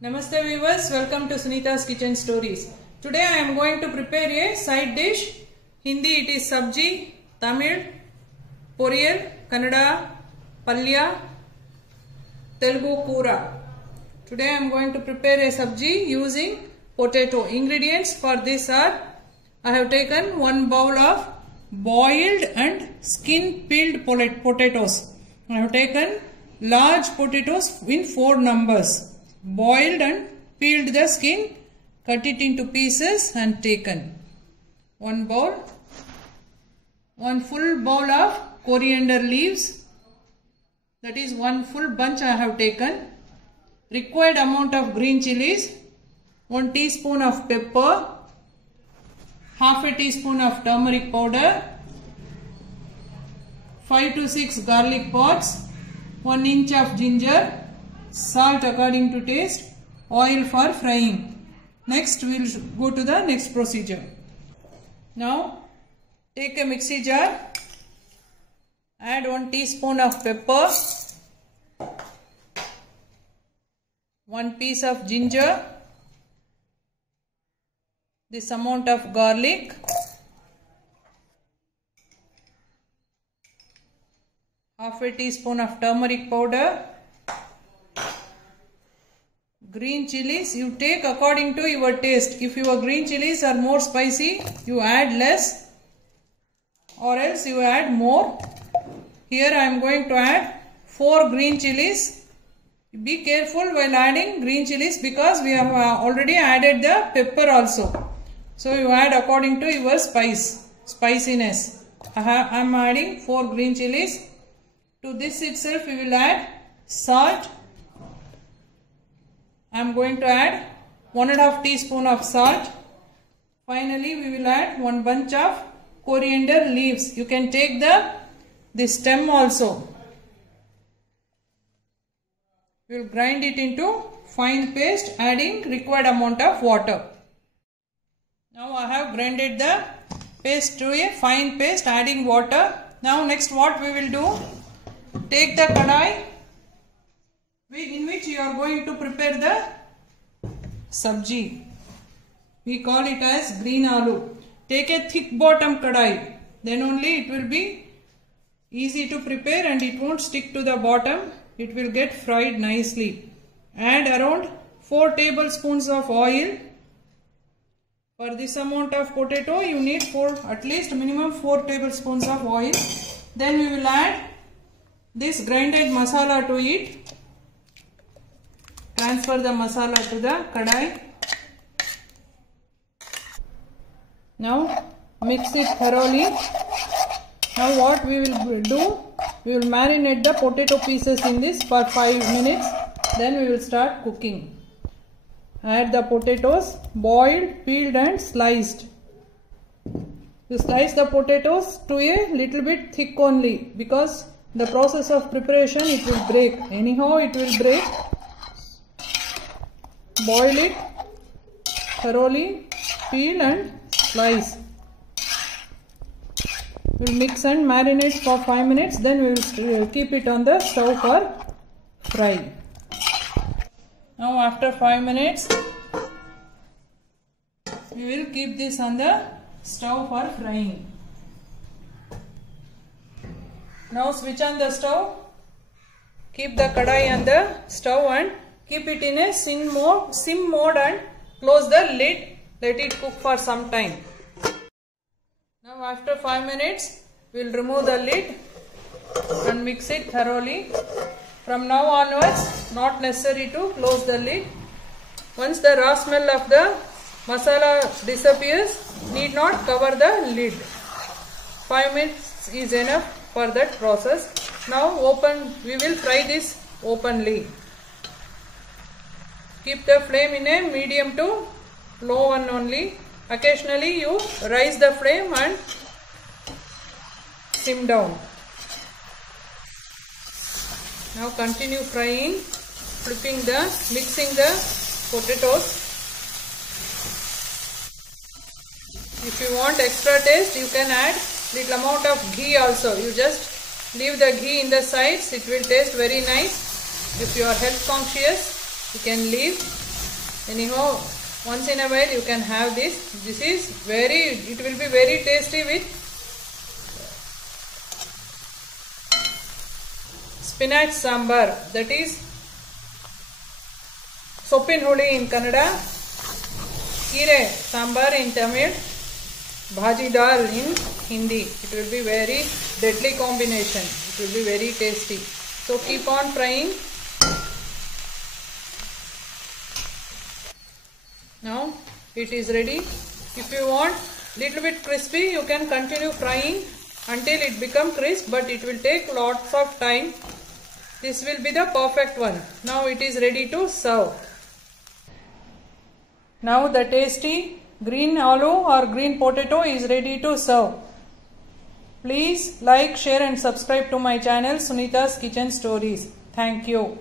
Namaste viewers, welcome to Sunita's Kitchen Stories. Today I am going to prepare a side dish. Hindi it is sabji, Tamil, poriyal, Kannada, palya, Telugu kura. Today I am going to prepare a sabji using potato. Ingredients for this are, I have taken 1 bowl of boiled and skin peeled potatoes. I have taken large potatoes in 4 numbers. Boiled and peeled the skin, cut it into pieces and taken. 1 bowl. 1 full bowl of coriander leaves, that is 1 full bunch I have taken. Required amount of green chilies, 1 teaspoon of pepper, half a teaspoon of turmeric powder, 5 to 6 garlic pods, 1 inch of ginger, salt according to taste, oil for frying. Next we will go to the next procedure. Now take a mixie jar, add 1 teaspoon of pepper, 1 piece of ginger, this amount of garlic, half a teaspoon of turmeric powder, green chilies. You take according to your taste. If your green chilies are more spicy, you add less or else you add more. Here I am going to add 4 green chilies. Be careful while adding green chilies because we have already added the pepper also. So you add according to your spiciness. I am adding 4 green chilies. To this itself we will add salt. I am going to add 1.5 teaspoon of salt. Finally we will add 1 bunch of coriander leaves. You can take the stem also. We will grind it into fine paste, adding required amount of water. Now I have grinded the paste to a fine paste, adding water. Now next what we will do, take the kadai in which you are going to prepare the sabji. We call it as green aloo. Take a thick bottom kadai, then only it will be easy to prepare and it won't stick to the bottom. It will get fried nicely. Add around 4 tablespoons of oil. For this amount of potato you need at least minimum 4 tablespoons of oil. Then we will add this grinded masala to it. Transfer the masala to the kadai. Now mix it thoroughly. Now what we will do, we will marinate the potato pieces in this for 5 minutes. Then we will start cooking. Add the potatoes, boiled, peeled and sliced. You slice the potatoes to a little bit thick only because the process of preparation it will break. Anyhow it will break. Boil it thoroughly, peel and slice. We will mix and marinate for 5 minutes. Then we will keep it on the stove for fry. Now after 5 minutes, we will keep this on the stove for frying. Now switch on the stove. Keep the kadai on the stove and keep it in a sim mode and close the lid. Let it cook for some time. Now after 5 minutes, we will remove the lid and mix it thoroughly. From now onwards, not necessary to close the lid. Once the raw smell of the masala disappears, need not cover the lid. 5 minutes is enough for that process. Now we will fry this openly. Keep the flame in a medium to low one only. Occasionally you raise the flame and sim down. Now continue frying, mixing the potatoes. If you want extra taste, you can add little amount of ghee also. You just leave the ghee in the sides, it will taste very nice. If you are health conscious, you can leave. Anyhow, once in a while you can have this. This is it will be very tasty with spinach sambar, that is soppin holi in Kannada, kire sambar in Tamil, bhaji dal in Hindi. It will be very deadly combination. It will be very tasty. So keep on frying. Now it is ready. If you want little bit crispy, you can continue frying until it become crisp, but it will take lots of time. This will be the perfect one. Now it is ready to serve. Now the tasty green aloo or green potato is ready to serve. Please like, share and subscribe to my channel Sunita's Kitchen Stories. Thank you.